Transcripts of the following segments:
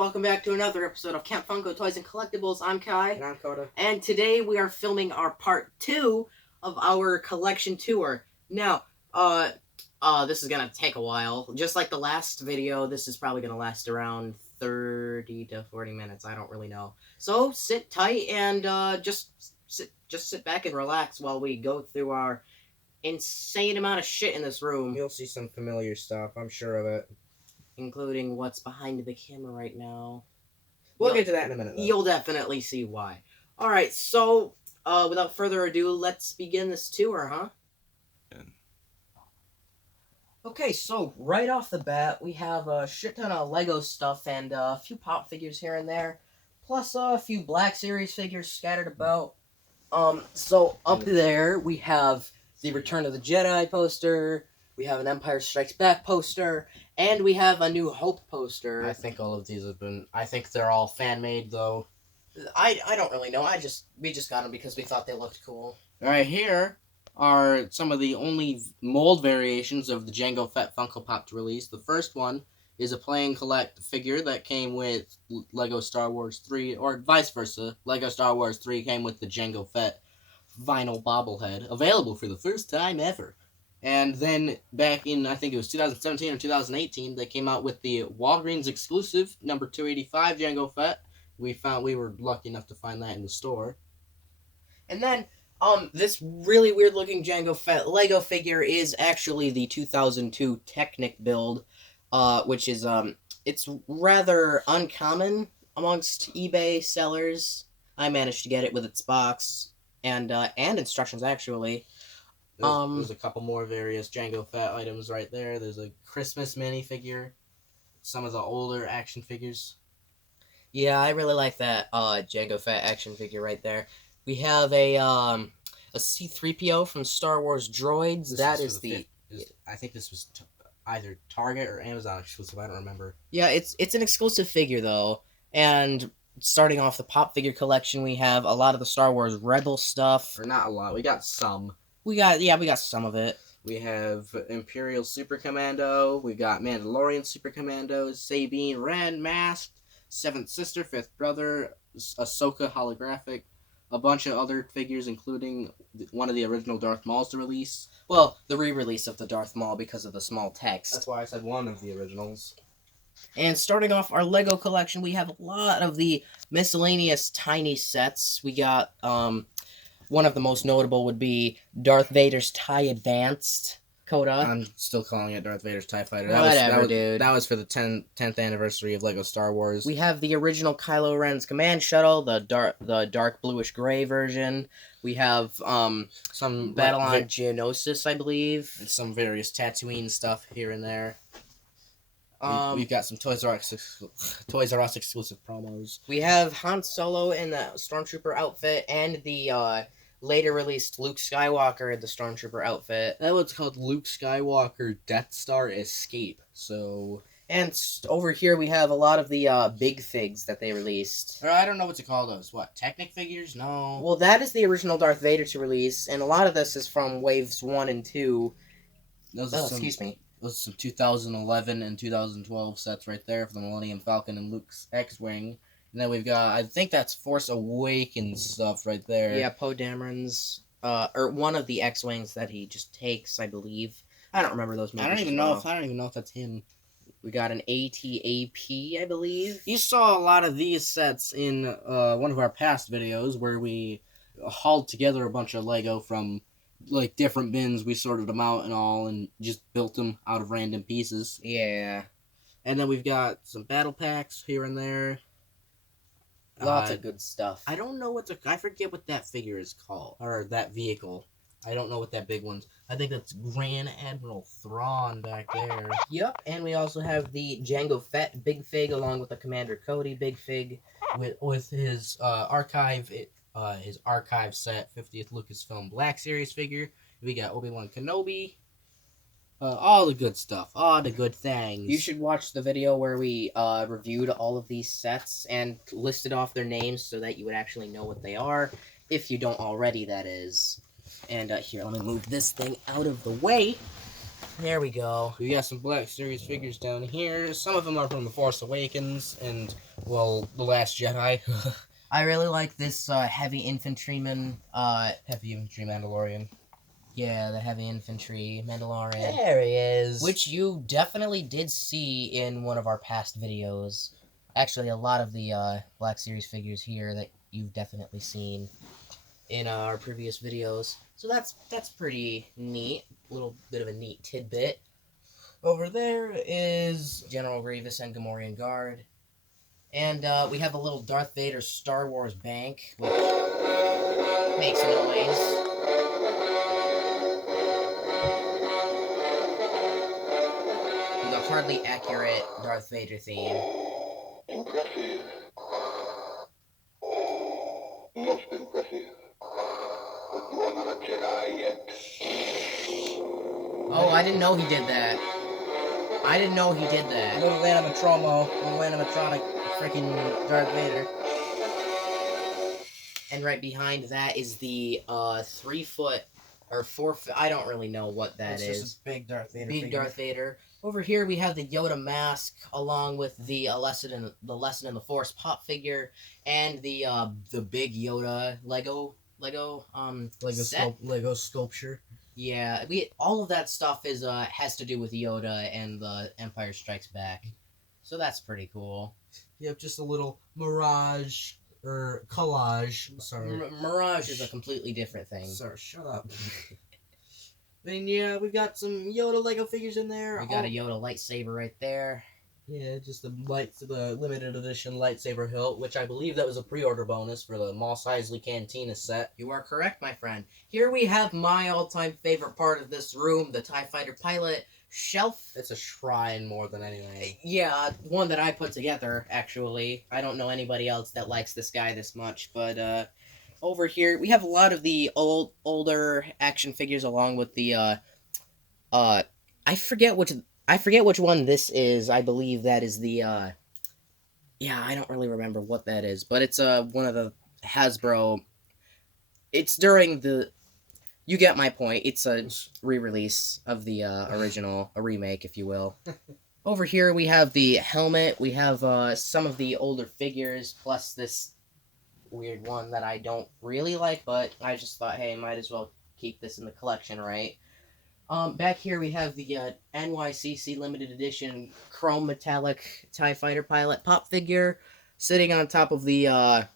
welcome back to another episode of Camp Funko Toys and Collectibles. I'm Kai. And I'm Coda. And today we are filming our part 2 of our collection tour. Now, this is gonna take a while. Just like the last video, this is probably gonna last around 30 to 40 minutes. I don't really know. So sit tight and just sit back and relax while we go through our insane amount of shit in this room. You'll see some familiar stuff, I'm sure of it. Including what's behind the camera right now. We'll get to that in a minute, though. You'll definitely see why. Alright, so, without further ado, let's begin this tour, huh? Yeah. Okay, so, right off the bat, we have a shit ton of Lego stuff and a few pop figures here and there. Plus a few Black Series figures scattered about. So, up there, we have the Return of the Jedi poster, we have an Empire Strikes Back poster, and we have a New Hope poster. I think all of these have been... I think they're all fan-made, though. I don't really know. We just got them because we thought they looked cool. Alright, here are some of the only mold variations of the Jango Fett Funko Pop to release. The first one is a play and collect figure that came with Lego Star Wars 3, or vice versa. Lego Star Wars 3 came with the Jango Fett vinyl bobblehead, available for the first time ever. And then back in, I think it was 2017 or 2018, they came out with the Walgreens exclusive number 285 Jango Fett. We were lucky enough to find that in the store. And then, this really weird looking Jango Fett Lego figure is actually the 2002 Technic build, which is, it's rather uncommon amongst eBay sellers. I managed to get it with its box and instructions, actually. There's a couple more various Jango Fett items right there. There's a Christmas minifigure. Some of the older action figures. Yeah, I really like that Jango Fett action figure right there. We have a C-3PO from Star Wars Droids. I think this was either Target or Amazon exclusive. I don't remember. Yeah, it's an exclusive figure though. And starting off the pop figure collection, we have a lot of the Star Wars Rebel stuff. Or not a lot. We got some. We got some of it. We have Imperial Super Commando. We got Mandalorian Super Commando, Sabine Wren Masked, Seventh Sister, Fifth Brother, Ahsoka holographic, a bunch of other figures, including one of the original Darth Mauls to release. Well, the re-release of the Darth Maul because of the small text. That's why I said one of the originals. And starting off our Lego collection, we have a lot of the miscellaneous tiny sets. We got, one of the most notable would be Darth Vader's TIE Advanced. Coda. I'm still calling it Darth Vader's TIE Fighter. Dude. That was for the 10th anniversary of Lego Star Wars. We have the original Kylo Ren's Command Shuttle, the dark bluish gray version. We have some Battle on Geonosis, I believe. And some various Tatooine stuff here and there. We've got some Toys R Us exclusive promos. We have Han Solo in the Stormtrooper outfit and the later released Luke Skywalker in the Stormtrooper outfit. That one's called Luke Skywalker Death Star Escape. So, and over here we have a lot of the big figs that they released. Or I don't know what to call those. What, Technic figures? No. Well, that is the original Darth Vader to release, and a lot of this is from waves 1 and 2. Excuse me. Those are some 2011 and 2012 sets right there for the Millennium Falcon and Luke's X-Wing. And then we've got, I think that's Force Awakens stuff right there. Yeah, Poe Dameron's, or one of the X-Wings that he just takes, I believe. I don't remember those movies. I don't even know if that's him. We got an AT-AP, I believe. You saw a lot of these sets in one of our past videos where we hauled together a bunch of Lego from like different bins. We sorted them out and all and just built them out of random pieces. Yeah. And then we've got some battle packs here and there. Lots of good stuff. I don't know I forget what that figure is called. Or that vehicle. I don't know what that big one's. I think that's Grand Admiral Thrawn back there. Yep, and we also have the Jango Fett Big Fig along with the Commander Cody Big Fig. With his archive set, 50th Lucasfilm Black Series figure. We got Obi-Wan Kenobi. All the good stuff. All the good things. You should watch the video where we reviewed all of these sets and listed off their names so that you would actually know what they are. If you don't already, that is. And here, let me move this thing out of the way. There we go. We got some Black Series figures down here. Some of them are from The Force Awakens and, well, The Last Jedi. I really like this heavy infantryman. Heavy Infantry Mandalorian. Yeah, the heavy infantry Mandalorian. There he is. Which you definitely did see in one of our past videos. Actually, a lot of the Black Series figures here that you've definitely seen in our previous videos. So that's pretty neat. A little bit of a neat tidbit. Over there is General Grievous and Gamorrean Guard. And we have a little Darth Vader Star Wars bank, which makes a noise. With a hardly accurate Darth Vader theme. Impressive. Most impressive. You're not a Jedi yet. Oh, I didn't know he did that. I didn't know he did that. little animatronic freaking Darth Vader. And right behind that is the 3 foot or 4 foot. I don't really know what that is. Just a big Darth Vader. Big figure. Darth Vader. Over here we have the Yoda Mask, along with the Lesson in the Force pop figure, and the big Yoda Lego set. Lego sculpture. Yeah, all of that stuff is has to do with Yoda and the Empire Strikes Back, so that's pretty cool. Yep, just a little mirage or collage. Sorry, Mirage is a completely different thing. sorry, shut up. Then yeah, we've got some Yoda Lego figures in there. We got a Yoda lightsaber right there. Yeah, just the limited edition lightsaber hilt, which I believe that was a pre-order bonus for the Mos Eisley Cantina set. You are correct, my friend. Here we have my all-time favorite part of this room, the TIE Fighter pilot shelf. It's a shrine more than anything. Yeah, one that I put together, actually. I don't know anybody else that likes this guy this much, but over here we have a lot of the older action figures, along with the I forget which one this is. I believe that is the yeah, I don't really remember what that is, but it's one of the Hasbro. It's during the, you get my point. It's a re-release of the original, a remake, if you will. Over here we have the helmet. We have some of the older figures, plus this weird one that I don't really like, but I just thought, hey, might as well keep this in the collection, right? Back here we have the NYCC limited edition chrome metallic TIE Fighter pilot pop figure, sitting on top of the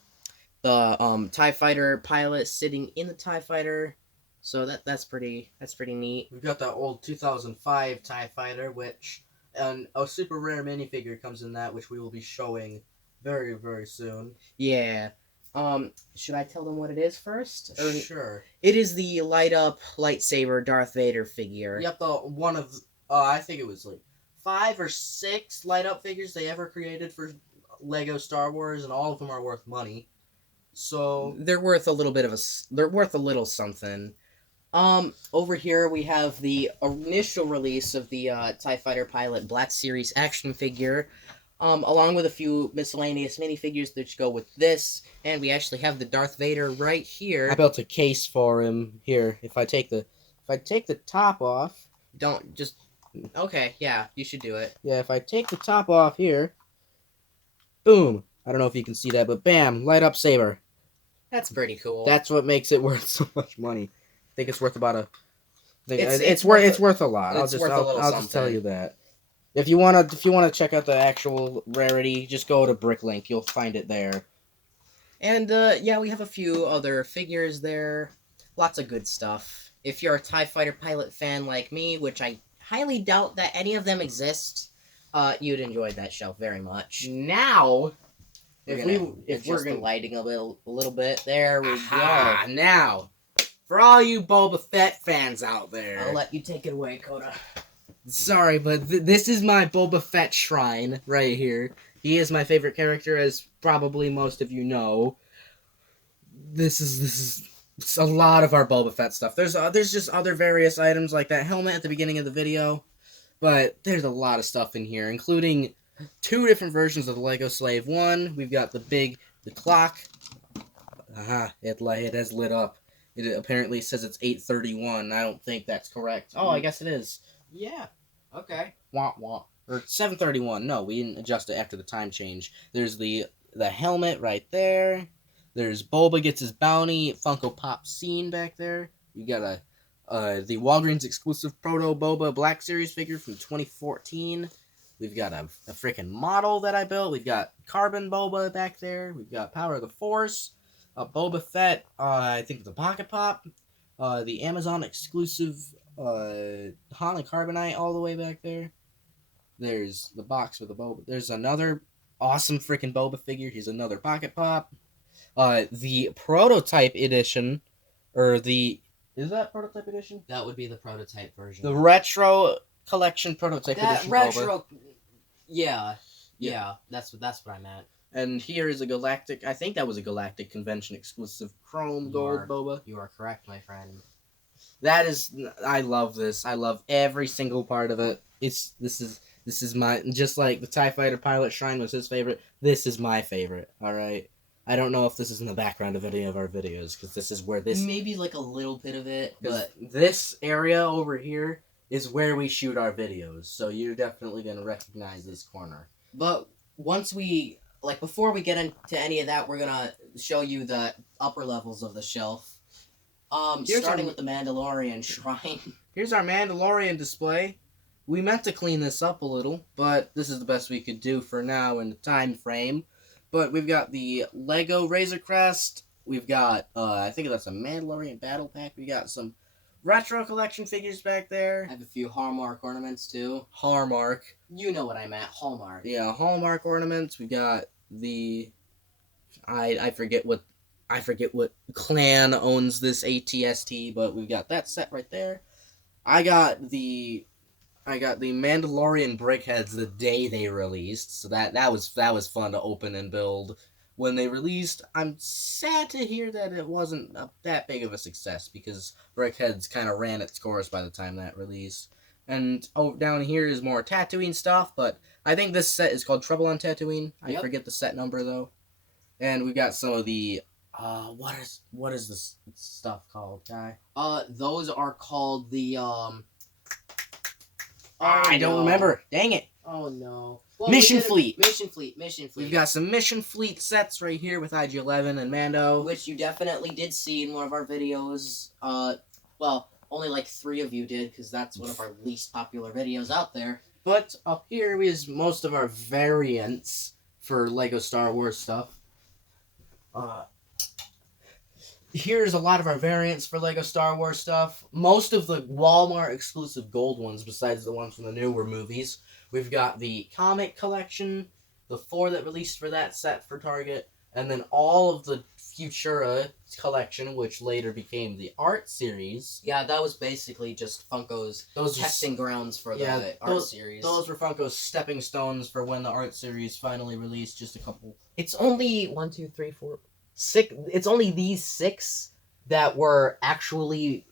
TIE Fighter pilot sitting in the TIE Fighter. So that's pretty neat. We've got that old 2005 TIE Fighter, which and a super rare minifigure comes in that, which we will be showing very, very soon. Yeah. Should I tell them what it is first? Or Sure. it is the light up lightsaber Darth Vader figure. Yep, the one of I think it was like 5 or 6 light up figures they ever created for Lego Star Wars, and all of them are worth money. So They're worth a little something. Over here we have the initial release of the TIE Fighter pilot Black Series action figure. Along with a few miscellaneous minifigures that go with this, and we actually have the Darth Vader right here. I built a case for him here. If I take the top off, Okay, yeah, you should do it. yeah, if I take the top off here, boom. I don't know if you can see that, but bam, light up saber. That's pretty cool. That's what makes it worth so much money. I think it's worth about It's worth a lot. it's worth a little I'll just tell something. you that. If you wanna check out the actual rarity, just go to Bricklink. You'll find it there. And yeah, we have a few other figures there. Lots of good stuff. If you're a TIE Fighter pilot fan like me, which I highly doubt that any of them exist, you'd enjoy that shelf very much. Now, If we're the gonna lighting a little bit, there we Aha, go. now, for all you Boba Fett fans out there, I'll let you take it away, Coda. sorry, but this is my Boba Fett shrine right here. He is my favorite character, as probably most of you know. This is a lot of our Boba Fett stuff. There's just other various items like that helmet at the beginning of the video, but there's a lot of stuff in here, including 2 different versions of the Lego Slave 1. We've got the clock. Aha, it has lit up. It apparently says it's 8:31. I don't think that's correct. Oh, I guess it is. Yeah. Okay. Wah wah. Or 731. No, we didn't adjust it after the time change. There's the helmet right there. There's Boba gets his bounty Funko Pop scene back there. You got the Walgreens exclusive Proto Boba Black Series figure from 2014. We've got a freaking model that I built. We've got Carbon Boba back there. We've got Power of the Force. Boba Fett, I think the Pocket Pop. The Amazon exclusive Han and Carbonite all the way back there. There's the box with the Boba. There's another awesome freaking Boba figure. He's another Pocket Pop. The prototype edition, or the... Is that prototype edition? That would be the prototype version. The retro collection prototype that edition retro. Boba. Yeah. That's what I meant. And here is a Galactic... I think that was a Galactic Convention exclusive Chrome Gold Boba. You are correct, my friend. That is... I love this. I love every single part of it. This is my... Just like the TIE Fighter Pilot Shrine was his favorite, this is my favorite, alright? I don't know if this is in the background of any of our videos, because this is where this... Maybe like a little bit of it, but... This area over here is where we shoot our videos, so you're definitely going to recognize this corner. But once we... Like, before we get into any of that, we're going to show you the upper levels of the shelf. Starting with the Mandalorian Shrine. Here's our Mandalorian display. We meant to clean this up a little, but this is the best we could do for now in the time frame. But we've got the Lego Razor Crest. We've got, I think that's a Mandalorian Battle Pack. We got some retro collection figures back there. I have a few Hallmark ornaments, too. Hallmark. You know what I meant, Hallmark. Yeah, Hallmark ornaments. We got the... I forget what clan owns this ATST, but we've got that set right there. I got the Mandalorian brickheads the day they released, so that was fun to open and build when they released. I'm sad to hear that it wasn't that big of a success, because brickheads kind of ran its course by the time that released. And down here is more Tatooine stuff, but I think this set is called Trouble on Tatooine. I forget the set number though. And we've got some of the what is this stuff called, guy? Those are called the I don't remember. Dang it. Oh no. Well, Mission Fleet. Mission Fleet. We've got some Mission Fleet sets right here with IG-11 and Mando, which you definitely did see in one of our videos. Well, only like 3 of you did, because that's one of our least popular videos out there. But up here is most of our variants for Lego Star Wars stuff. Here's a lot of our variants for Lego Star Wars stuff. Most of the Walmart exclusive gold ones, besides the ones from the newer movies. We've got the comic collection, the 4 that released for that set for Target, and then all of the Futura collection, which later became the art series. Yeah, that was basically just Funko's testing grounds for the art series. Those were Funko's stepping stones for when the art series finally released. Just a couple. It's only 1, 2, 3, 4, 6. It's only these 6 that were actually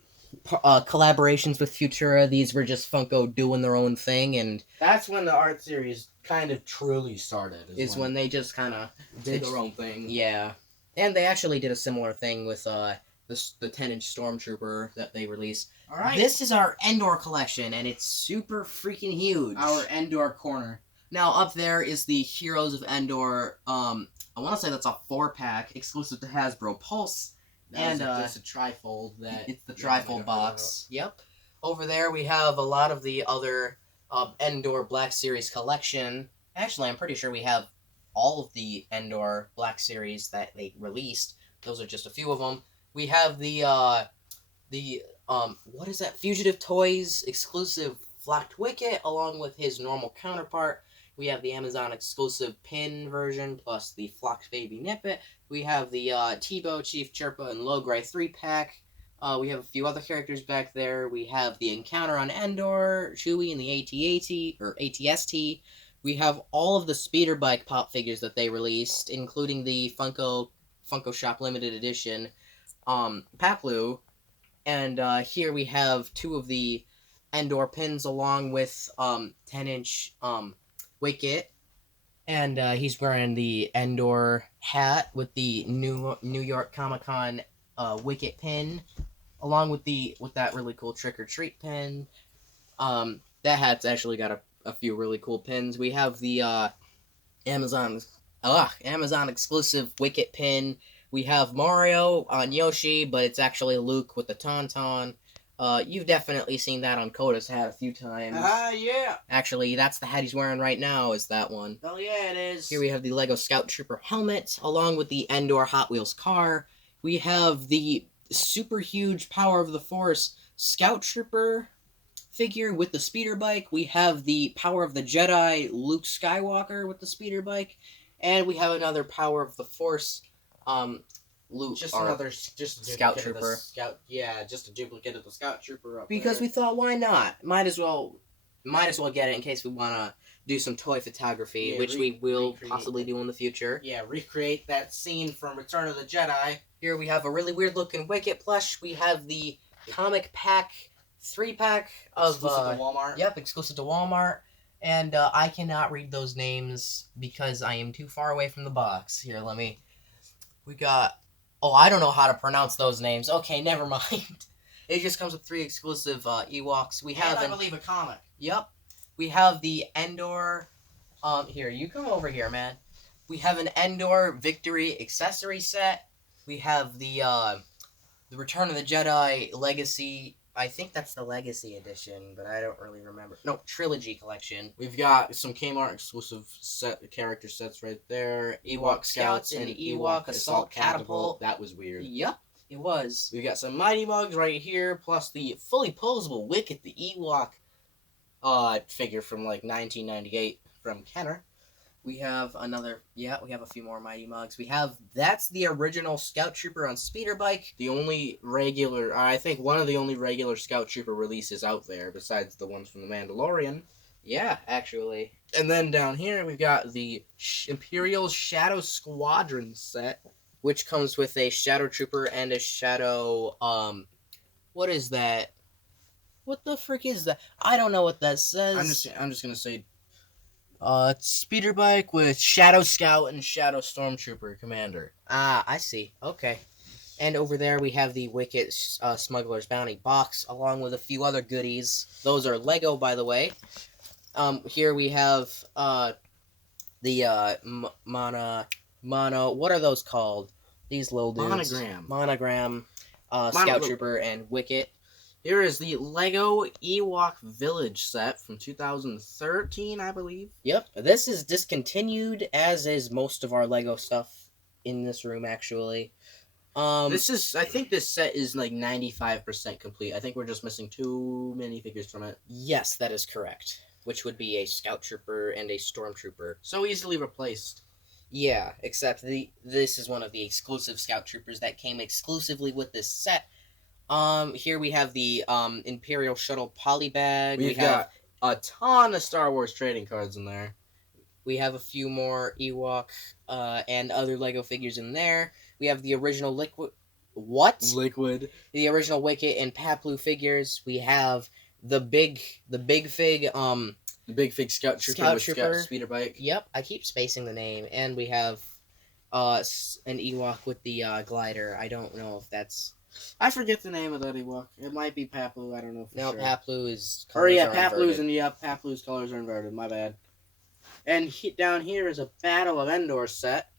collaborations with Futura. These were just Funko doing their own thing, and that's when the art series kind of truly started. Is when they just kind of did their own thing. Yeah, and they actually did a similar thing with the 10-inch Stormtrooper that they released. All right, this is our Endor collection, and it's super freaking huge. Our Endor corner. Now up there is the Heroes of Endor. I want to say that's a 4-pack exclusive to Hasbro Pulse. And just a trifold. It's the trifold box. Yep. Over there we have a lot of the other Endor Black Series collection. Actually, I'm pretty sure we have all of the Endor Black Series that they released. Those are just a few of them. We have the what is that? Fugitive Toys exclusive Flocked Wicket, along with his normal counterpart. We have the Amazon exclusive pin version, plus the Flocked Baby Nippet. We have the Tebow, Chief Chirpa, and Logray 3-pack. We have a few other characters back there. We have the Encounter on Endor, Chewie, and the AT-AT, or ATST. We have all of the speeder bike pop figures that they released, including the Funko Shop Limited Edition Paplu. And here we have 2 of the Endor pins, along with 10-inch Wicket, and he's wearing the Endor hat with the New York Comic-Con Wicket pin, along with that really cool Trick or Treat pin. That hat's actually got a few really cool pins. We have the Amazon Amazon exclusive Wicket pin. We have Mario on Yoshi, but it's actually Luke with the Taunton. You've definitely seen that on Koda's hat a few times. Yeah. Actually, that's the hat he's wearing right now, is that one. Hell yeah, it is. Here we have the Lego Scout Trooper helmet, along with the Endor Hot Wheels car. We have the super huge Power of the Force Scout Trooper figure with the speeder bike. We have the Power of the Jedi Luke Skywalker with the speeder bike. And we have another Power of the Force Luke. Just a Scout duplicate of the Trooper. Just a duplicate of the Scout Trooper up Because there. we thought, why not? Might as well get it in case we want to do some toy photography, Yeah, which we will recreate possibly it. do in the future. Yeah, recreate that scene from Return of the Jedi. Here we have a really weird looking Wicket plush. We have the comic pack 3-pack of Exclusive to Walmart. Yep, exclusive to Walmart. And I cannot read those names because I am too far away from the box. Here, we got I don't know how to pronounce those names. Okay, never mind. It just comes with 3 exclusive Ewoks. We have I believe a comic. Yep. We have the Endor. Here, you come over here, man. We have an Endor Victory accessory set. We have the Return of the Jedi Legacy. I think that's the Legacy edition, but I don't really remember. No, Trilogy Collection. We've got some Kmart exclusive character sets right there. Ewok Scouts and Ewok Assault Catapult. That was weird. Yep, it was. We got some Mighty Mugs right here, plus the fully posable Wicket, the Ewok figure from like 1998 from Kenner. We have we have a few more Mighty Mugs. That's the original Scout Trooper on speeder bike. The only regular, I think one of the only regular Scout Trooper releases out there, besides the ones from The Mandalorian. Yeah, actually. And then down here, we've got the Imperial Shadow Squadron set. Which comes with a Shadow Trooper and a Shadow, what is that? What the frick is that? I don't know what that says. I'm just gonna say, Speeder bike with Shadow Scout and Shadow Stormtrooper Commander. Ah, I see. Okay. And over there we have the Wicket Smuggler's Bounty box, along with a few other goodies. Those are Lego, by the way. Here we have the mono. What are those called? These little dudes. Monogram. Scout Trooper and Wicket. Here is the Lego Ewok Village set from 2013, I believe. Yep. This is discontinued, as is most of our Lego stuff in this room, actually. I think this set is like 95% complete. I think we're just missing 2 minifigures from it. Yes, that is correct. Which would be a Scout Trooper and a Stormtrooper. So easily replaced. Yeah, except this is one of the exclusive Scout Troopers that came exclusively with this set. Here we have the Imperial Shuttle Polybag. We've got a ton of Star Wars trading cards in there. We have a few more Ewok and other Lego figures in there. We have the original Liquid. The original Wicket and Paplu figures. We have the big fig. The big fig Scout Trooper with Scout speeder bike. Yep, I keep spacing the name. And we have an Ewok with the glider. I don't know if that's. I forget the name of that Ewok. It might be Paplu. I don't know for sure. Paplu is. Paplu's colors are inverted. My bad. And down here is a Battle of Endor set.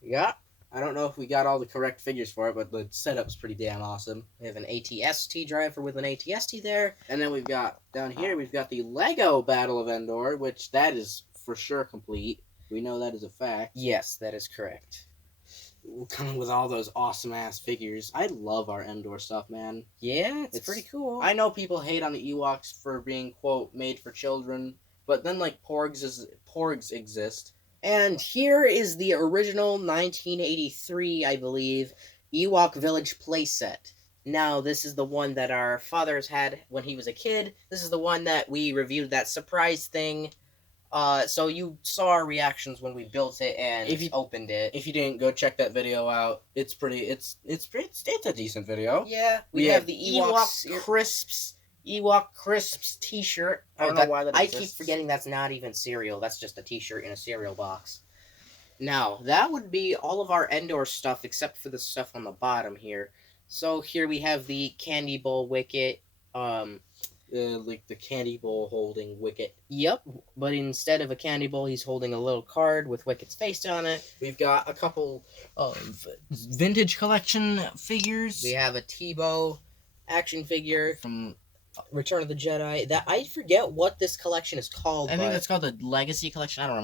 Yeah. I don't know if we got all the correct figures for it, but the setup's pretty damn awesome. We have an ATST driver with an ATST there. And then we've got, down here, we've got the Lego Battle of Endor, which that is for sure complete. We know that is a fact. Yes, that is correct. Coming with all those awesome-ass figures. I love our Endor stuff, man. Yeah, it's pretty cool. I know people hate on the Ewoks for being, quote, made for children, but then, like, Porgs exist. And here is the original 1983, I believe, Ewok Village playset. Now, this is the one that our fathers had when he was a kid. This is the one that we reviewed, that surprise thing. So you saw our reactions when we built it and opened it. If you didn't, go check that video out. It's a decent video. Yeah, we have the Ewok Crisps t-shirt. I don't know why that exists. I keep forgetting that's not even cereal. That's just a t-shirt in a cereal box. Now, that would be all of our Endor stuff except for the stuff on the bottom here. So here we have the Candy Bowl Wicket. like the candy bowl holding Wicket. Yep, but instead of a candy bowl, he's holding a little card with Wicket's face on it. We've got a couple of vintage collection figures. We have a Tebow action figure from Return of the Jedi. That I forget what this collection is called. I think that's called the Legacy Collection. I don't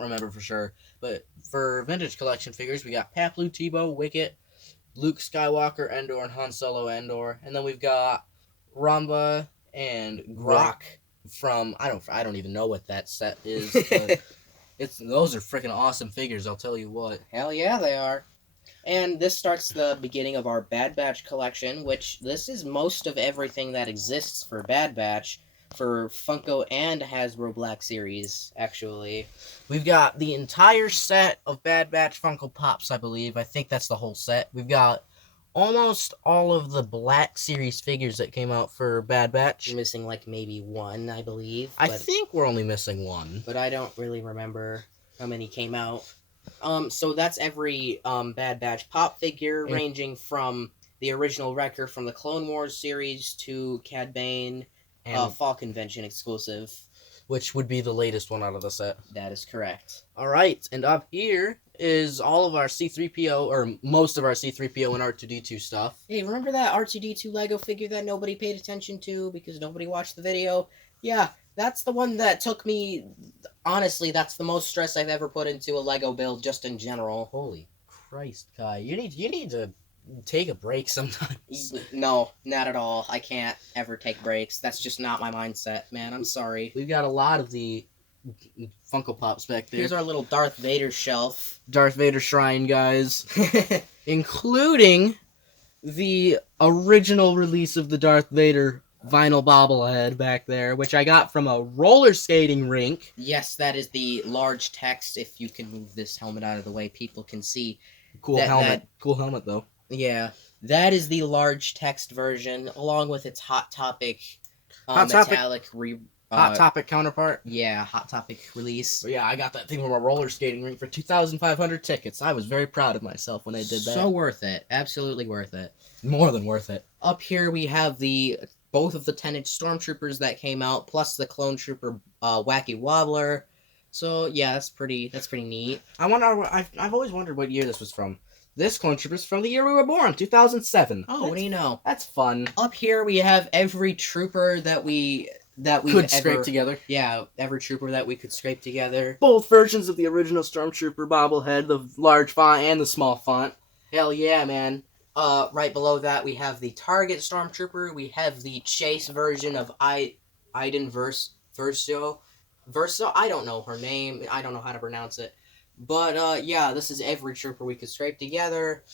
remember for sure. But for vintage collection figures, we got Paplu, Tebow, Wicket, Luke Skywalker, Endor, and Han Solo Endor. And then we've got Ramba and Grok from I don't even know what that set is. But those are freaking awesome figures, I'll tell you what. Hell yeah, they are. And this starts the beginning of our Bad Batch collection, which this is most of everything that exists for Bad Batch for Funko and Hasbro Black Series, actually. We've got the entire set of Bad Batch Funko Pops, I believe. I think that's the whole set. We've got almost all of the Black Series figures that came out for Bad Batch. You're missing like maybe one, I believe. I think we're only missing one. But I don't really remember how many came out. So that's every Bad Batch pop figure, ranging from the original Wrecker from the Clone Wars series to Cad Bane, and Fall Convention exclusive. Which would be the latest one out of the set. That is correct. Alright, and up here is all of our C-3PO, or most of our C-3PO and R2-D2 stuff. Hey, remember that R2-D2 Lego figure that nobody paid attention to because nobody watched the video? Yeah, that's the one that took me... Honestly, that's the most stress I've ever put into a Lego build, just in general. Holy Christ, Kai. You need to take a break sometimes. No, not at all. I can't ever take breaks. That's just not my mindset, man. I'm sorry. We've got a lot of the Funko Pops back there. Here's our little Darth Vader shelf. Darth Vader Shrine, guys. Including the original release of the Darth Vader vinyl bobblehead back there, which I got from a roller skating rink. Yes, that is the large text. If you can move this helmet out of the way, people can see. Cool helmet. Cool helmet, though. Yeah, that is the large text version, along with its Hot Topic metallic Hot Topic counterpart. Yeah, Hot Topic release. But yeah, I got that thing from a roller skating rink for 2,500 tickets. I was very proud of myself when I did that. So worth it. Absolutely worth it. More than worth it. Up here we have both of the 10-inch Stormtroopers that came out, plus the Clone Trooper Wacky Wobbler. So yeah, that's pretty neat. I've always wondered what year this was from. This Clone Trooper's from the year we were born, 2007. Oh, what do you know? That's fun. Up here we have every trooper that we could scrape together. Yeah, every trooper that we could scrape together. Both versions of the original Stormtrooper bobblehead, the large font and the small font. Hell yeah, man. Right below that, we have the Target Stormtrooper. We have the Chase version of Iden Versio. I don't know her name. I don't know how to pronounce it. But, yeah, this is every trooper we could scrape together.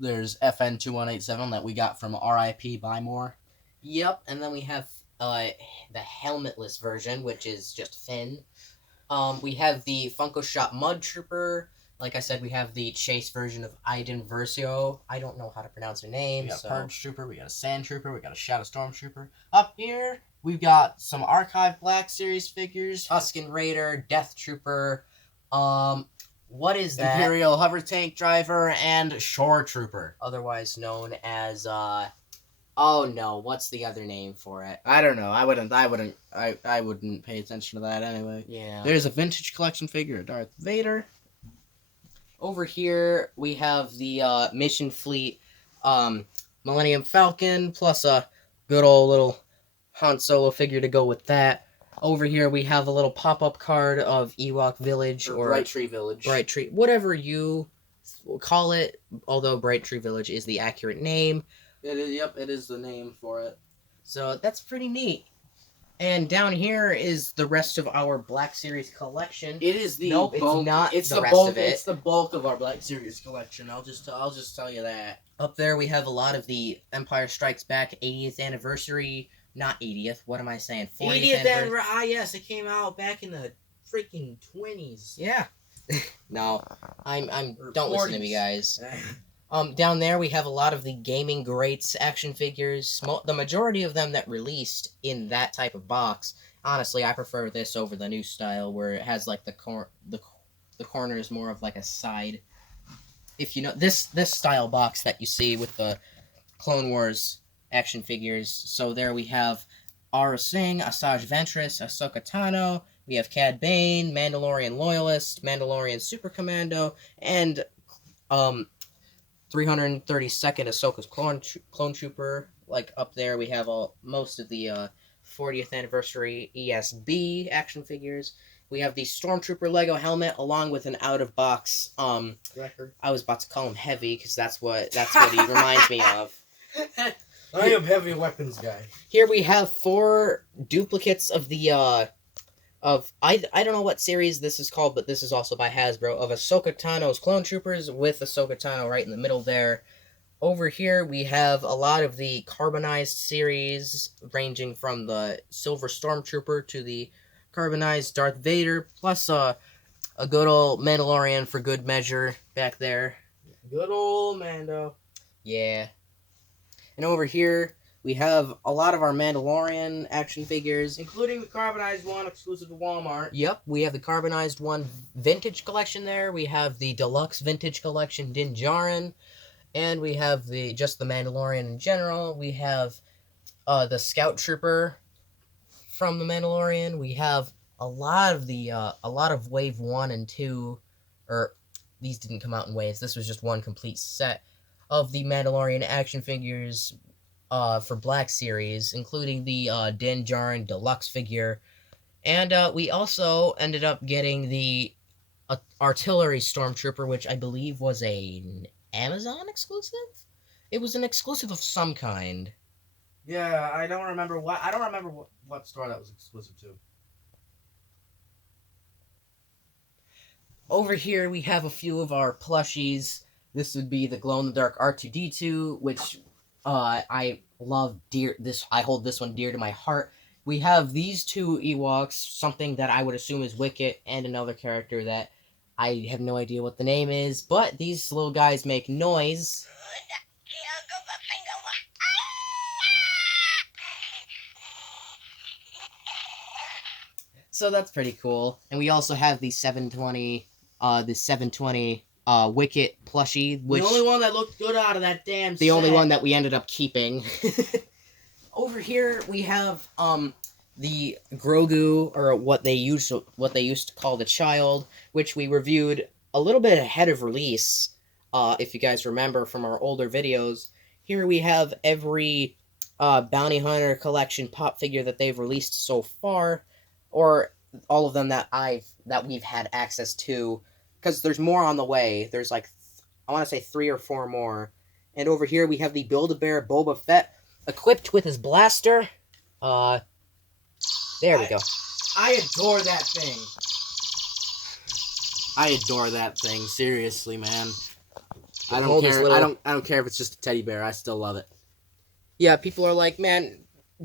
There's FN2187 that we got from RIP Buy More. Yep, and then we have the helmetless version, which is just Finn. We have the Funko Shop Mud Trooper. Like I said, we have the Chase version of Iden Versio. I don't know how to pronounce her name. We got a Purge Trooper, we got a Sand Trooper, we got a Shadow Stormtrooper. Up here, we've got some Archive Black Series figures. Tusken Raider, Death Trooper, what is that? Imperial Hover Tank Driver, and Shore Trooper. Otherwise known as, oh no, what's the other name for it? I don't know. I wouldn't pay attention to that anyway. Yeah. There's a vintage collection figure of Darth Vader. Over here, we have the Mission Fleet Millennium Falcon, plus a good old little Han Solo figure to go with that. Over here, we have a little pop-up card of Ewok Village, or Bright Tree Village. Bright Tree, whatever you call it, although Bright Tree Village is the accurate name. It is the name for it. So that's pretty neat. And down here is the rest of our Black Series collection. It is the bulk. It's not. It's the rest bulk. Of it. It's the bulk of our Black Series collection. I'll just tell you that. Up there we have a lot of the Empire Strikes Back 80th anniversary. Not 80th. What am I saying? 40th anniversary. Yes, it came out back in the freaking 20s. Yeah. No, I'm. Don't 40s. Listen to me, guys. Down there we have a lot of the Gaming Greats action figures. The majority of them that released in that type of box. Honestly, I prefer this over the new style where it has like the corner is more of like a side. If you know this style box that you see with the Clone Wars action figures. So there we have Aurra Singh, Asajj Ventress, Ahsoka Tano. We have Cad Bane, Mandalorian Loyalist, Mandalorian Super Commando, and 332nd Ahsoka's Clone Trooper. Like up there, we have most of the 40th anniversary ESB action figures. We have the Stormtrooper Lego helmet along with an out-of-box Record. I was about to call him Heavy because that's what he reminds me of. I am heavy weapons guy. Here we have 4 duplicates of the I don't know what series this is called, but this is also by Hasbro, of Ahsoka Tano's Clone Troopers with Ahsoka Tano right in the middle there. Over here we have a lot of the carbonized series, ranging from the Silver Stormtrooper to the carbonized Darth Vader, plus a good old Mandalorian for good measure back there. Good old Mando. Yeah. And over here, we have a lot of our Mandalorian action figures, Including the carbonized one exclusive to Walmart. Yep, we have the carbonized one vintage collection there. We have the deluxe vintage collection Din Djarin, and we have just the Mandalorian in general. We have the Scout Trooper from the Mandalorian. We have a lot of Wave 1 and 2, or these didn't come out in waves. This was just one complete set of the Mandalorian action figures for Black Series, including the Din Djarin deluxe figure. And we also ended up getting the Artillery Stormtrooper, which I believe was an Amazon exclusive? It was an exclusive of some kind. Yeah, I don't remember what store that was exclusive to. Over here we have a few of our plushies. This would be the glow-in-the-dark R2-D2, which I love dear. I hold this one dear to my heart. We have these 2 Ewoks, something that I would assume is Wicket, and another character that I have no idea what the name is, but these little guys make noise. So that's pretty cool. And we also have the 720 Wicket plushie, which The only one that looked good out of that damn the only set. one that we ended up keeping. Over here we have the Grogu, or what they used to call the Child, which we reviewed a little bit ahead of release. If you guys remember from our older videos, here we have every Bounty Hunter Collection pop figure that they've released so far, or all of them that we've had access to, because there's more on the way. There's like, I want to say 3 or 4 more. And over here we have the Build-A-Bear Boba Fett, equipped with his blaster. There we go. I adore that thing. I adore that thing. Seriously, man. I don't Hold his care. little- I don't care if it's just a teddy bear. I still love it. Yeah, people are like, man,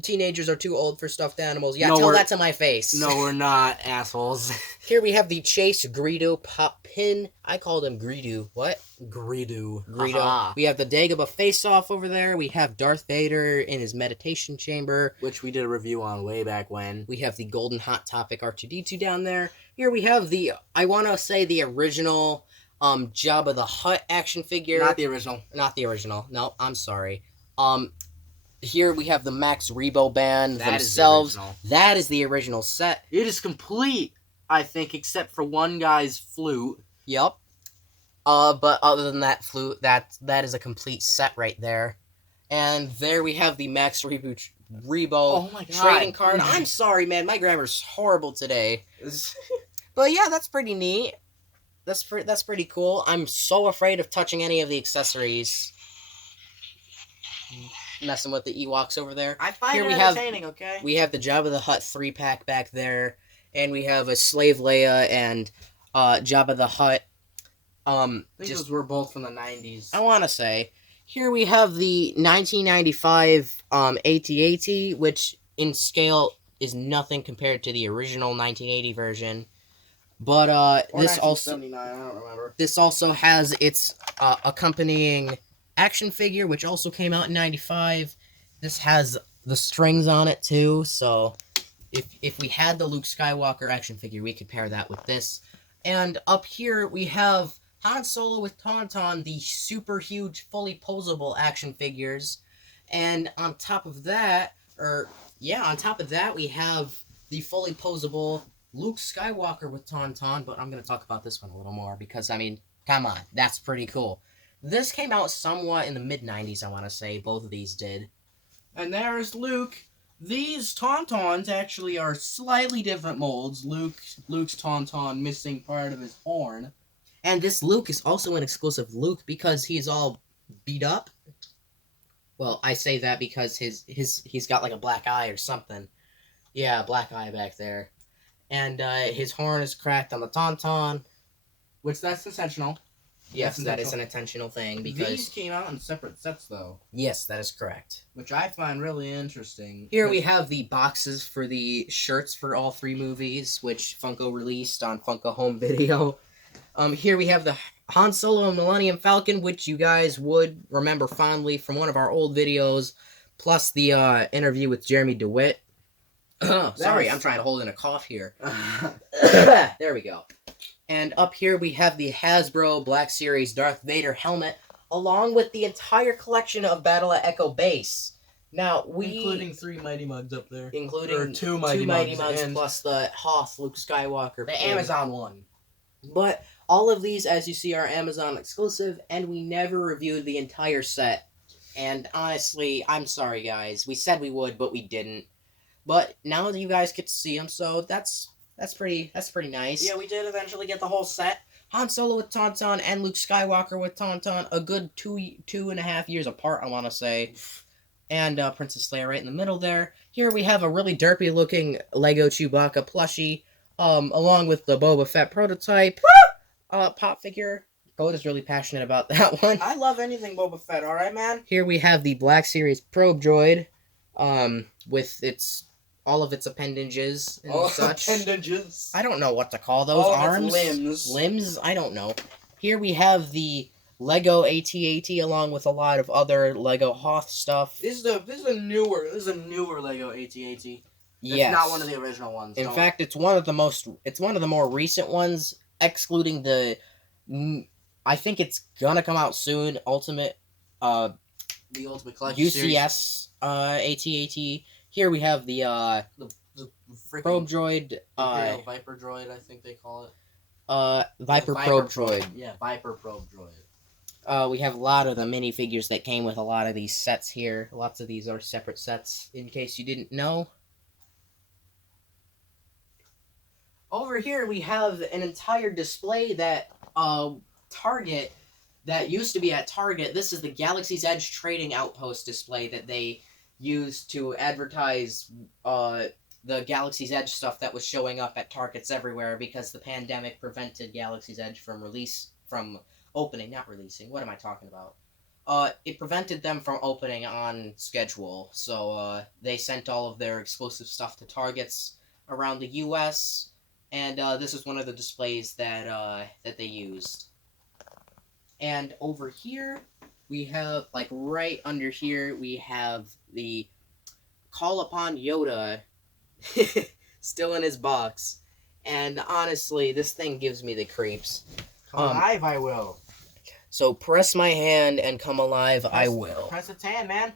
teenagers are too old for stuffed animals. Yeah, No, tell we're- that to my face. No, we're not, assholes. Here we have the Chase Greedo Pop Pin. I called him Greedo. What? Greedo. Greedo. Haha. We have the Dagobah face-off over there. We have Darth Vader in his meditation chamber. Which we did a review on way back when. We have the Golden Hot Topic R2-D2 down there. Here we have the, I want to say the original Jabba the Hutt action figure. Not the original. Not the original. No, I'm sorry. Here we have the Max Rebo band That is the themselves. original. That is the original set. It is complete, I think, except for one guy's flute. Yup. But other than that flute, that is a complete set right there. And there we have the Max Rebo Oh my god. trading card. I'm sorry, man. My grammar's horrible today. But yeah, that's pretty neat. That's pretty cool. I'm so afraid of touching any of the accessories. Messing with the Ewoks over there. I find Here it we have- entertaining, okay? We have the Jabba the Hutt 3-pack back there, and we have a Slave Leia and Jabba the Hutt. I think those were both from the 90s. I want to say, here we have the 1995 AT-AT, which in scale is nothing compared to the original 1980 version. But Or this also 1979, I don't remember. this also has its accompanying action figure, which also came out in 95. This has the strings on it too, so if we had the Luke Skywalker action figure, we could pair that with this. And up here we have Han Solo with Taunton, the super huge, fully posable action figures. And on top of that, we have the fully posable Luke Skywalker with Taunton, but I'm going to talk about this one a little more because, I mean, come on, that's pretty cool. This came out somewhat in the mid-90s, I want to say. Both of these did. And there's Luke. These Tauntauns actually are slightly different molds. Luke's Tauntaun missing part of his horn. And this Luke is also an exclusive Luke because he's all beat up. Well, I say that because he's got like a black eye or something. Yeah, black eye back there. And his horn is cracked on the Tauntaun. Which that's intentional. Yes, that is an intentional thing because... These came out in separate sets, though. Yes, that is correct. Which I find really interesting. Here we have the boxes for the shirts for all 3 movies, which Funko released on Funko Home Video. Here we have the Han Solo and Millennium Falcon, which you guys would remember fondly from one of our old videos, plus the interview with Jeremy DeWitt. Sorry, I'm trying to hold in a cough here. There we go. And up here we have the Hasbro Black Series Darth Vader helmet, along with the entire collection of Battle at Echo Base. Now, including 3 Mighty Mugs up there. Including 2 Mighty Mugs and plus the Hoth Luke Skywalker. The Amazon one. But all of these, as you see, are Amazon exclusive, and we never reviewed the entire set. And honestly, I'm sorry, guys. We said we would, but we didn't. But now that you guys get to see them, so that's pretty nice. Yeah, we did eventually get the whole set. Han Solo with Tauntaun and Luke Skywalker with Tauntaun, a good two and a half years apart, I want to say. And Princess Leia right in the middle there. Here we have a really derpy looking Lego Chewbacca plushie, along with the Boba Fett prototype pop figure. Gold is really passionate about that one. I love anything Boba Fett, alright, man? Here we have the Black Series probe droid, with all of its appendages and such. Appendages. I don't know what to call those. Arms? Limbs? I don't know. Here we have the Lego AT-AT along with a lot of other Lego Hoth stuff. This is a newer Lego AT-AT. Yes. It's not one of the original ones. In fact, it's one of the more recent ones, excluding the I think it's gonna come out soon, Ultimate the Ultimate Collection UCS AT-AT. Here we have the probe droid, Imperial Viper droid, I think they call it. Viper probe droid. Yeah, Viper probe droid. We have a lot of the minifigures that came with a lot of these sets here. Lots of these are separate sets, in case you didn't know. Over here we have an entire display that Target, that used to be at Target. This is the Galaxy's Edge Trading Outpost display that they used to advertise the Galaxy's Edge stuff that was showing up at Targets everywhere because the pandemic prevented Galaxy's Edge from opening, not releasing. What am I talking about? It prevented them from opening on schedule, so they sent all of their exclusive stuff to Targets around the U.S., and this is one of the displays that they used. And over here, we have, like, right under here, we have the Call Upon Yoda still in his box. And honestly, this thing gives me the creeps. Come alive, I will. So press my hand and come alive, I will. Press its hand, man.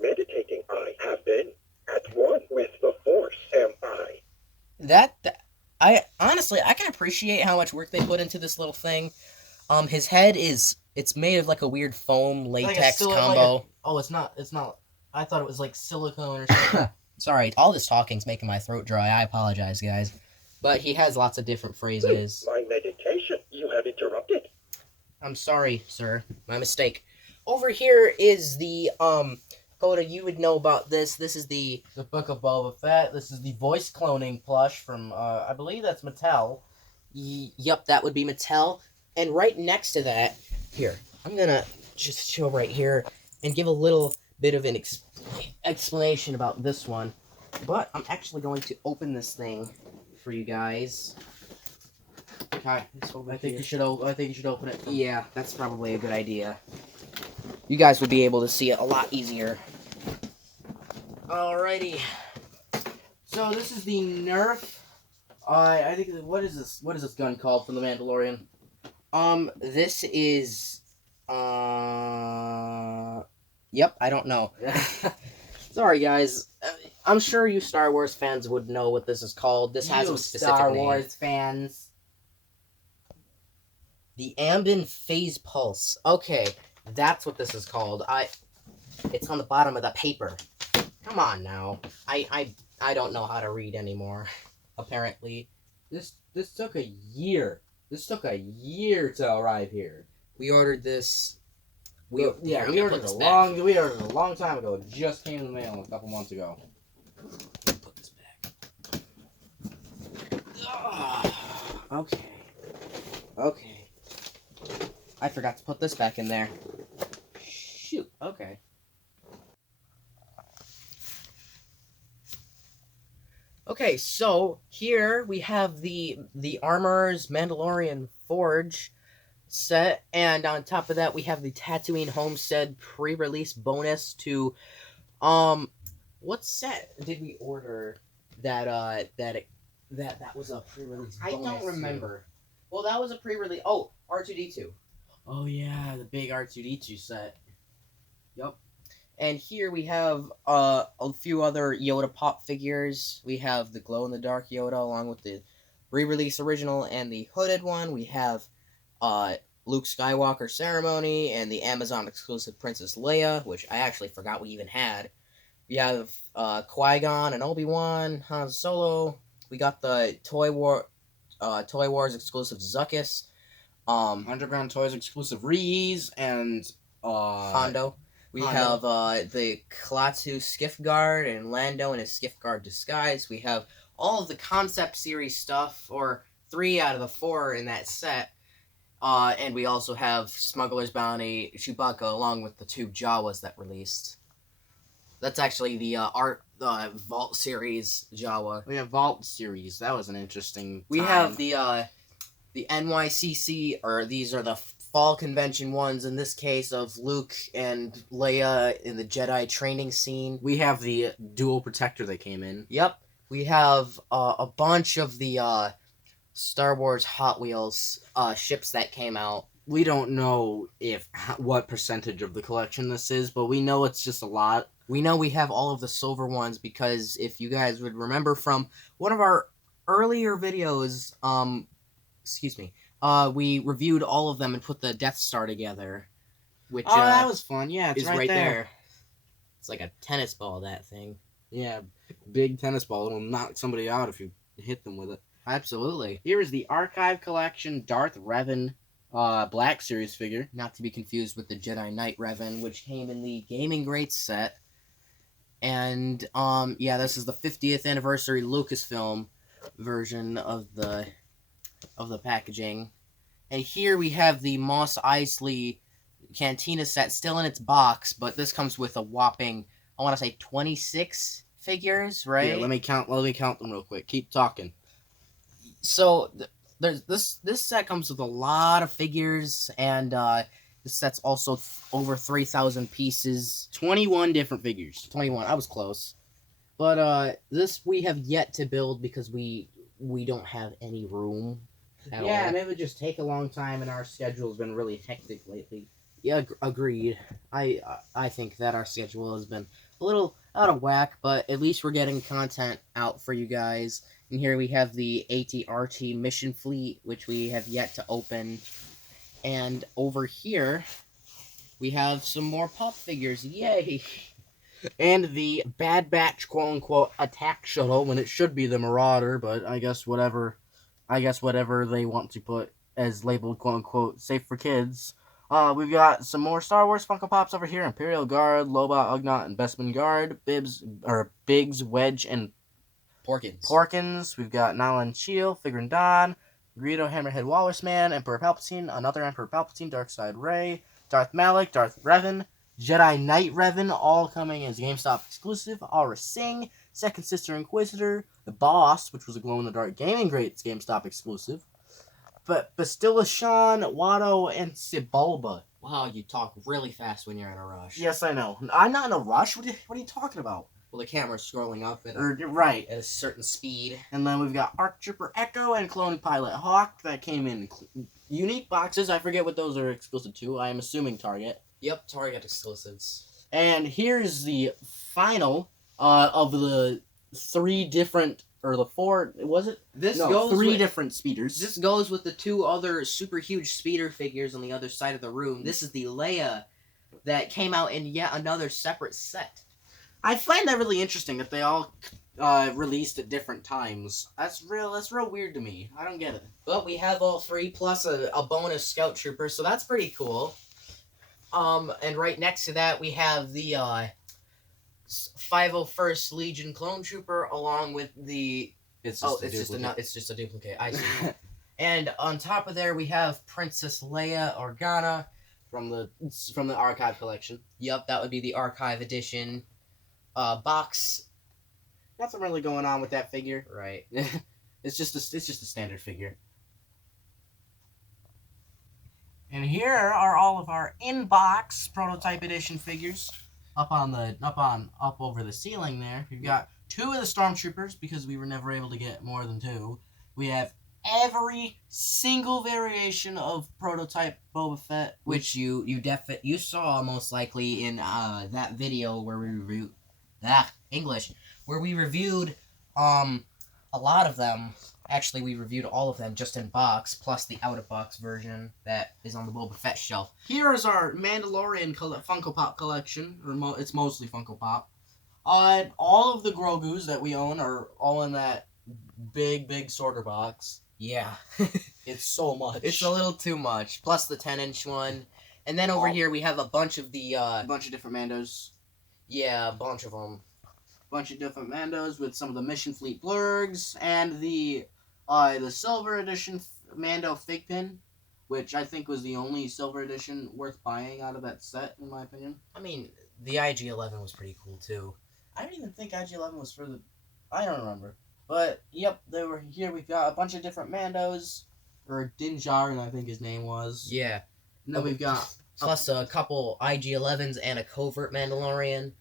Meditating I have been. At one with the Force am I. I can appreciate how much work they put into this little thing. His head it's made of like a weird foam latex combo. It's not. I thought it was like silicone or something. Sorry, all this talking's making my throat dry. I apologize, guys. But he has lots of different phrases. My meditation, you have interrupted. I'm sorry, sir. My mistake. Over here is the, Coda, you would know about this. This is the Book of Boba Fett. This is the voice cloning plush from, I believe that's Mattel. Yup, that would be Mattel. And right next to that, here, I'm gonna just show right here and give a little bit of an explanation about this one. But I'm actually going to open this thing for you guys. Okay, I think you should open it. Yeah, that's probably a good idea. You guys will be able to see it a lot easier. Alrighty. So this is the Nerf. I think what is this gun called from the Mandalorian? This is Yep, I don't know. Sorry, guys. I'm sure you Star Wars fans would know what this is called. This has You a specific Star name. Wars fans. The Ambient Phase Pulse. Okay, that's what this is called. It's on the bottom of the paper. Come on now. I don't know how to read anymore. Apparently, This took a year. This took a year to arrive here. we ordered this. We ordered it a long time ago. It just came in the mail a couple months ago. Put this back. Okay. Okay. I forgot to put this back in there. Shoot. Okay. Okay, so here we have the Armor's Mandalorian Forge set, and on top of that we have the Tatooine Homestead pre-release bonus to what set did we order that that was a pre-release I bonus don't to? remember. Well, that was a pre-release. Oh, R2D2. Oh yeah, the big R2D2 set. Yep. And here we have a few other Yoda pop figures. We have the glow-in-the-dark Yoda along with the re-release original and the hooded one. We have Luke Skywalker Ceremony and the Amazon exclusive Princess Leia, which I actually forgot we even had. We have Qui-Gon and Obi-Wan, Han Solo. We got the Toy Wars exclusive Zuckuss. Underground Toys exclusive Rees and Hondo. We have the Klaatu Skiff Guard and Lando in his Skiff Guard disguise. We have all of the concept series stuff, or 3 out of the 4 in that set. And we also have Smuggler's Bounty, Chewbacca, along with the 2 Jawas that released. That's actually the Vault series Jawa. we have Vault series. That was an interesting. We time. have the NYCC, or these are the fall convention ones, in this case of Luke and Leia in the Jedi training scene. We have the dual protector that came in. Yep. We have a bunch of the Star Wars Hot Wheels ships that came out. We don't know what percentage of the collection this is, but we know it's just a lot. We know we have all of the silver ones because if you guys would remember from one of our earlier videos, we reviewed all of them and put the Death Star together, which that was fun. Yeah, it's is right there. It's like a tennis ball, that thing. Yeah, big tennis ball. It'll knock somebody out if you hit them with it. Absolutely. Here is the Archive Collection Darth Revan Black Series figure. Not to be confused with the Jedi Knight Revan, which came in the Gaming Greats set. And this is the 50th anniversary Lucasfilm version of the packaging. And here we have the Mos Eisley Cantina set still in its box, but this comes with a whopping, I want to say 26 figures, right? Yeah, let me count them real quick. Keep talking. So there's this set comes with a lot of figures, and this set's also over 3,000 pieces. 21 different figures. 21. I was close. But this we have yet to build because we don't have any room at all. And it would just take a long time, and our schedule's been really hectic lately. Yeah, agreed. I think that our schedule has been a little out of whack, but at least we're getting content out for you guys. And here we have the AT-RT Mission Fleet, which we have yet to open. And over here, we have some more pop figures. Yay! And the Bad Batch quote-unquote attack shuttle, when it should be the Marauder, but I guess whatever they want to put as labeled quote-unquote safe for kids. We've got some more Star Wars Funko Pops over here. Imperial Guard, Loba, Ugnaught, and Bespin Guard. Biggs, Wedge, and Porkins. We've got Nala and Shield, Figure and Don, Greedo, Hammerhead, Walrus Man, Emperor Palpatine, another Emperor Palpatine, Darkseid Rey, Darth Malak, Darth Revan, Jedi Knight Revan, all coming as GameStop exclusive. Aura Singh, Second Sister Inquisitor, the Boss, which was a glow-in-the-dark Gaming Greats GameStop exclusive. But Bastilla Shan, Watto, and Sebulba. Wow, you talk really fast when you're in a rush. Yes, I know. I'm not in a rush. What are you talking about? Well, the camera's scrolling up at Right. a certain speed. And then we've got Arc Trooper Echo and Clone Pilot Hawk that came in unique boxes. I forget what those are exclusive to. I am assuming Target. Yep, Target exclusives. And here's the final of the three different, or the four, was it? This No, goes three with, different speeders. This goes with the two other super huge speeder figures on the other side of the room. This is the Leia that came out in yet another separate set. I find that really interesting that they all released at different times. That's real weird to me. I don't get it. But we have all three plus a bonus Scout Trooper, so that's pretty cool. And right next to that we have the 501st Legion Clone Trooper along with the It's just a duplicate. I see. And on top of there we have Princess Leia Organa from the archive collection. Yep, that would be the Archive Edition box. Nothing really going on with that figure. Right. It's just a standard figure. And here are all of our in-box prototype edition figures. Up over the ceiling there. We've got two of the Stormtroopers because we were never able to get more than two. We have every single variation of prototype Boba Fett, Which you saw most likely in that video where we reviewed where we reviewed a lot of them. Actually, we reviewed all of them just in box, plus the out-of-box version that is on the Boba Fett shelf. Here is our Mandalorian Funko Pop collection. It's mostly Funko Pop. All of the Grogus that we own are all in that big sorter box. Yeah. It's so much. It's a little too much. Plus the 10-inch one. And then over here we have a bunch of the... a bunch of different Mandos. Yeah, a bunch of them. Bunch of different Mandos with some of the Mission Fleet blurgs and the Silver Edition Mando Fig Pin, which I think was the only Silver Edition worth buying out of that set, in my opinion. I mean, the IG-11 was pretty cool, too. I don't even think IG-11 was for the... I don't remember. But, yep, they were here. We've got a bunch of different Mandos, or Din Djarin, I think his name was. Yeah. And then we've got... Plus a couple IG-11s and a covert Mandalorian.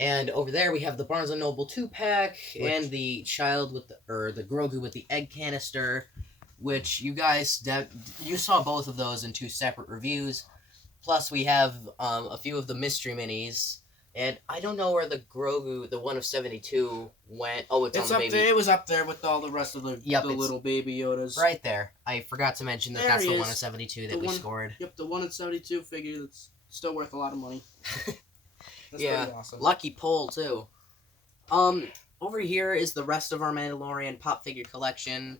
And over there we have the Barnes & Noble 2-pack and the child with the Grogu with the egg canister, which you guys you saw both of those in two separate reviews. Plus we have a few of the mystery minis, and I don't know where the Grogu, the one of 72, went. Oh, it's on the up baby. there. It was up there with all the rest of the little baby Yodas. Right there. I forgot to mention that There that's he the is. one of 72 that we scored. Yep, the 1 in 72 figure that's still worth a lot of money. That's Yeah, pretty awesome. lucky pull too. Over here is the rest of our Mandalorian Pop Figure collection,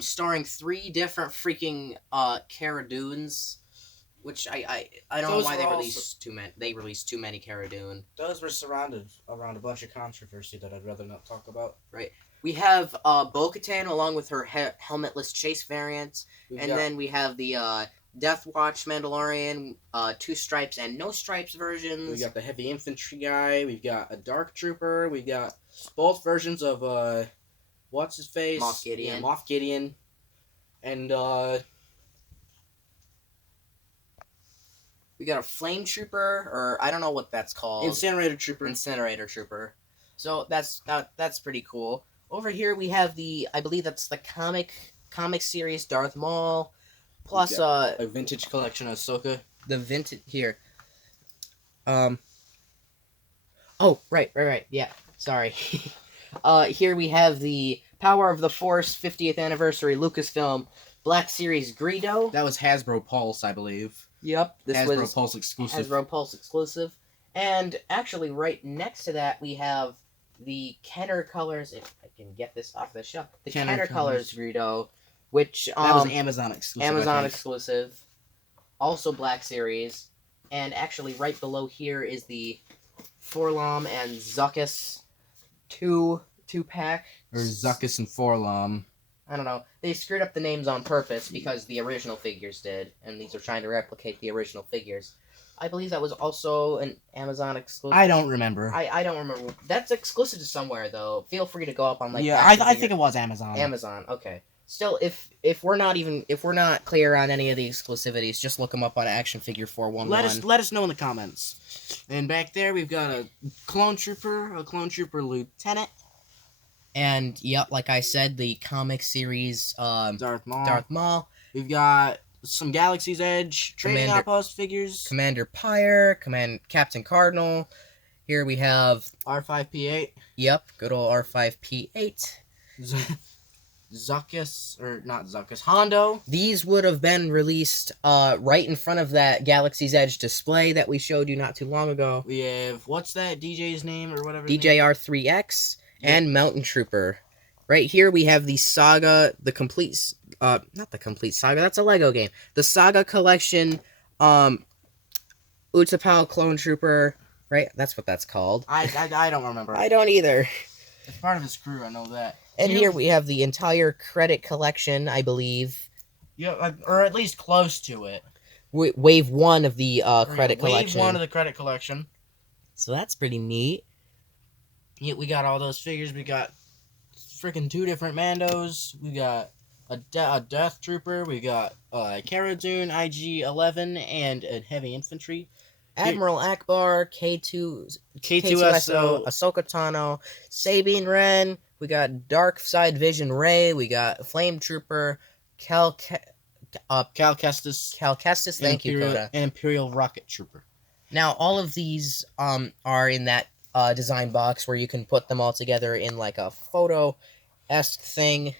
starring 3 different freaking Cara Dunes, which I don't know Those why were they also- released too many. They released too many Cara Dune. Those were surrounded around a bunch of controversy that I'd rather not talk about. We have Bo-Katan along with her helmetless chase variant, We've then we have the Death Watch Mandalorian, 2 stripes and no stripes versions. we got the heavy infantry guy. We've got a dark trooper. We've got both versions of what's his face? Moff Gideon. Yeah, Moff Gideon, and we got a Flame Trooper, or I don't know what that's called. incinerator trooper. Incinerator Trooper. So that's pretty cool. Over here we have I believe that's the comic series Darth Maul, plus a vintage collection of Ahsoka. the vintage here. Oh, right, yeah. Sorry. Here we have the Power of the Force 50th anniversary Lucasfilm Black Series Greedo. That was Hasbro Pulse, I believe. Yep, this Hasbro was Pulse exclusive. Hasbro Pulse exclusive. And actually, right next to that, we have the Kenner Colors. If I can get this off the shelf, the Kenner Colors Greedo, which that was Amazon exclusive. Amazon I think. exclusive, also Black Series, and actually right below here is the Forlom and Zuckuss two pack. Or Zuckuss and Forlom. I don't know. They screwed up the names on purpose because the original figures did, and these are trying to replicate the original figures. I believe that was also an Amazon exclusive. I don't remember. I don't remember. That's exclusive to somewhere though. Feel free to go up on yeah, I think it was Amazon. Amazon. Okay. Still, if we're not clear on any of the exclusivities, just look them up on Action Figure 411. Let us know in the comments. And back there we've got a clone trooper lieutenant. And yep, like I said, the comic series Darth Maul. Darth Maul. We've got some Galaxy's Edge trading Commander- outpost figures. Commander Pyre, Captain Cardinal. Here we have, R5P8. yep, good old R5P8. Zuckuss, or not Zuckuss, Hondo. These would have been released right in front of that Galaxy's Edge display that we showed you not too long ago. We have, what's that DJ's name or whatever? his name? DJR3X and Mountain Trooper. Right here we have the Saga, the complete, not the complete Saga, that's a Lego game. The Saga Collection, Utapau Clone Trooper, right? That's what that's called. I don't remember. I don't either. It's part of his crew, I know that. And here we have the entire credit collection, I believe. Yeah, or at least close to it. Wave 1 of the credit collection. Wave 1 of the credit collection. So that's pretty neat. Yeah, we got all those figures. We got freaking 2 different Mandos. We got a Death Trooper. We got Cara Dune, IG-11, and a Heavy Infantry. Admiral Akbar, K2SO, Ahsoka Tano, Sabine Wren. We got Dark Side Vision Ray. We got Flame Trooper, Cal Kestis. Thank you, Coda. And Imperial Rocket Trooper. Now, all of these are in that design box where you can put them all together in like a photo-esque thing.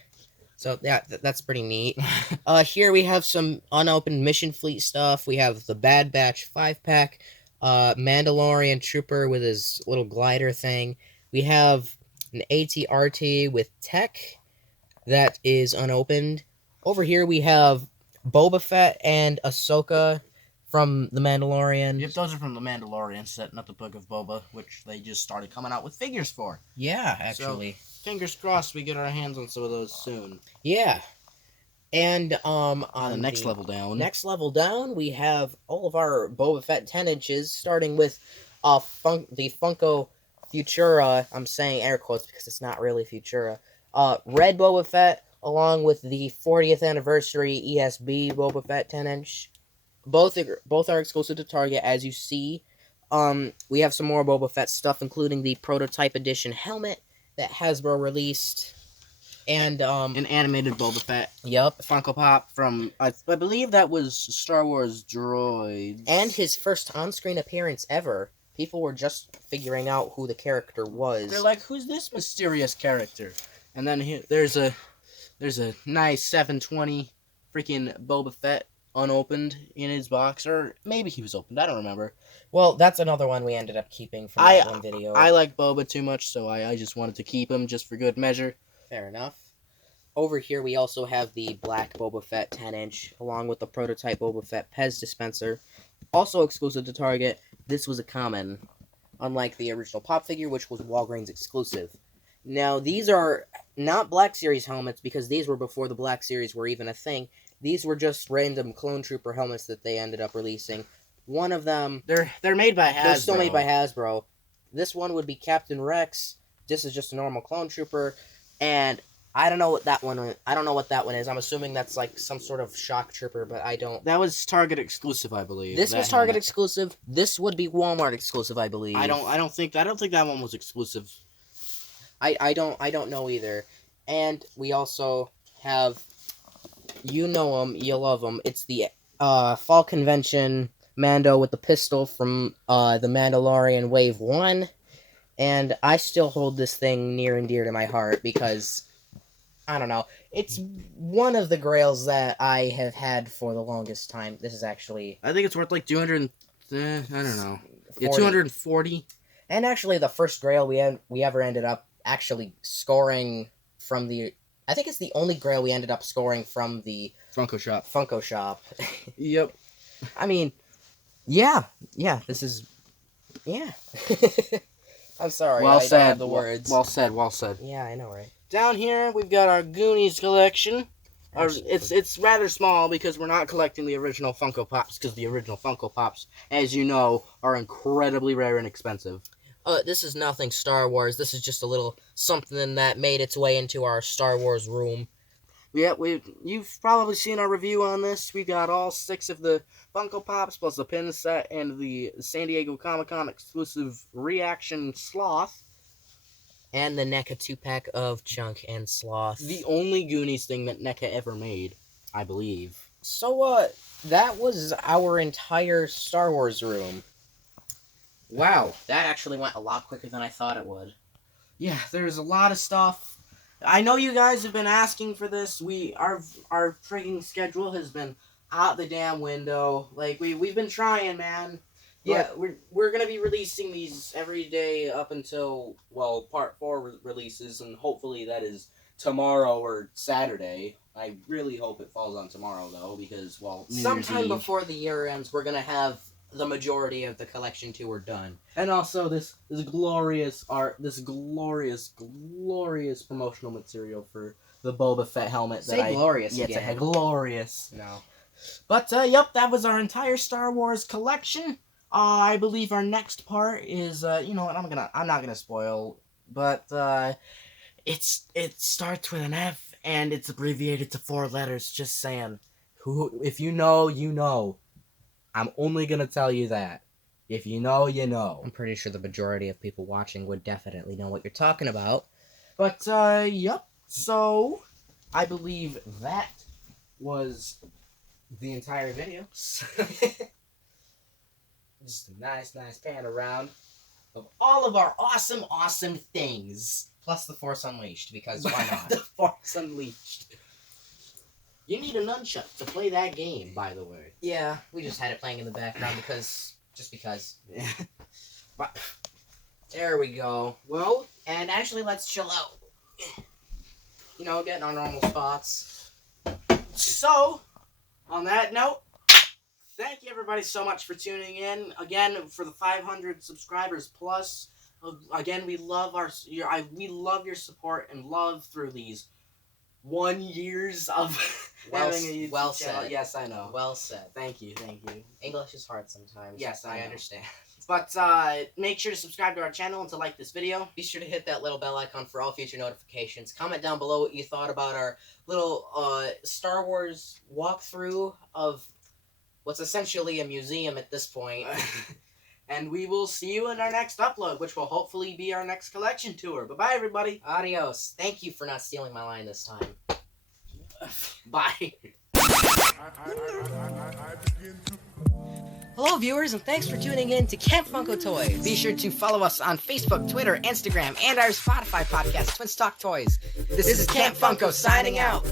So yeah, that's pretty neat. Here we have some unopened Mission Fleet stuff. We have the Bad Batch 5-pack, Mandalorian Trooper with his little glider thing. We have an AT-RT with tech that is unopened. Over here we have Boba Fett and Ahsoka from The Mandalorian. Yep, those are from The Mandalorian set, not the Book of Boba, which they just started coming out with figures for. Yeah, actually. So, fingers crossed we get our hands on some of those soon. Yeah. And on the next level down. Next level down, we have all of our Boba Fett 10 inches, starting with the Funko Futura. I'm saying air quotes because it's not really Futura. Red Boba Fett, along with the 40th anniversary ESB Boba Fett 10 inch. Both are exclusive to Target, as you see. We have some more Boba Fett stuff, including the prototype edition helmet that Hasbro released, and an animated Boba Fett. Yep. Funko Pop from I believe that was Star Wars Droid. And his first on-screen appearance ever. People were just figuring out who the character was. They're like, who's this mysterious character? And then there's a nice 720 freaking Boba Fett unopened in his box, or maybe he was opened. I don't remember. Well, that's another one we ended up keeping from that one video. I like Boba too much, so I just wanted to keep him just for good measure. Fair enough. Over here, we also have the black Boba Fett 10-inch, along with the prototype Boba Fett Pez dispenser. Also exclusive to Target, this was a common, unlike the original Pop figure, which was Walgreens exclusive. Now, these are not Black Series helmets, because these were before the Black Series were even a thing. These were just random Clone Trooper helmets that they ended up releasing. One of them... They're made by Hasbro. They're still made by Hasbro. This one would be Captain Rex. This is just a normal Clone Trooper. And I don't know what that one is. I'm assuming that's like some sort of shock trooper, but I don't... That was Target exclusive, I believe. This was Target exclusive. This would be Walmart exclusive, I believe. I don't think that one was exclusive. I don't know either. And we also have... You know him, you love him. It's the Fall Convention Mando with the pistol from the Mandalorian Wave 1. And I still hold this thing near and dear to my heart because, I don't know, it's one of the grails that I have had for the longest time. This is actually... I think it's worth like 200, I don't know. 40. Yeah, 240. And actually the first grail we ever ended up actually scoring from the... I think it's the only grail we ended up scoring from the... Funko Shop. Yep. I mean, yeah, this is... Yeah. I'm sorry, Well I said. don't have the words. Well said. Yeah, I know, right? Down here, we've got our Goonies collection. It's rather small because we're not collecting the original Funko Pops, because the original Funko Pops, as you know, are incredibly rare and expensive. This is nothing Star Wars. This is just a little something that made its way into our Star Wars room. Yeah, you've probably seen our review on this. We got all 6 of the Funko Pops, plus the pin set, and the San Diego Comic-Con exclusive Reaction Sloth. And the NECA 2-pack of Chunk and Sloth. The only Goonies thing that NECA ever made, I believe. So, that was our entire Star Wars room. Wow, that actually went a lot quicker than I thought it would. Yeah, there's a lot of stuff. I know you guys have been asking for this. Our freaking schedule has been out the damn window. Like we've been trying, man. Yeah, we're gonna be releasing these every day up until Part 4 releases, and hopefully that is tomorrow or Saturday. I really hope it falls on tomorrow though, because New Year's Sometime Eve. before the year ends, we're gonna have the majority of the collection tour done. And also this glorious art, this glorious promotional material for the Boba Fett helmet. Say glorious Yeah, again. it's glorious. No. But yep, that was our entire Star Wars collection. I believe our next part is you know what, I'm not gonna spoil, but it starts with an F and it's abbreviated to 4 letters. Just saying. If you know, you know. I'm only gonna tell you that. If you know, you know. I'm pretty sure the majority of people watching would definitely know what you're talking about. But yep. So I believe that was the entire video. Just a nice pan around of all of our awesome things. Plus the Force Unleashed, because why not? The Force Unleashed. You need a nunchuck to play that game, by the way. Yeah, we just had it playing in the background because. Yeah. But, there we go. Well, And actually, let's chill out. You know, get in our normal spots. so on that note, thank you everybody so much for tuning in. Again, for the 500 subscribers plus. Again, we love we love your support and love through these 1 years of having a YouTube well channel. said. Yes, I know. Well said. Thank you. English is hard sometimes. Yes, I know. understand. But make sure to subscribe to our channel and to like this video. Be sure to hit that little bell icon for all future notifications. Comment down below what you thought about our little Star Wars walkthrough of what's essentially a museum at this point. And we will see you in our next upload, which will hopefully be our next collection tour. Bye-bye, everybody. Adios. Thank you for not stealing my line this time. Bye. Hello, viewers, and thanks for tuning in to Camp Funko Toys. Be sure to follow us on Facebook, Twitter, Instagram, and our Spotify podcast, Twins Talk Toys. This is Camp Funko signing out.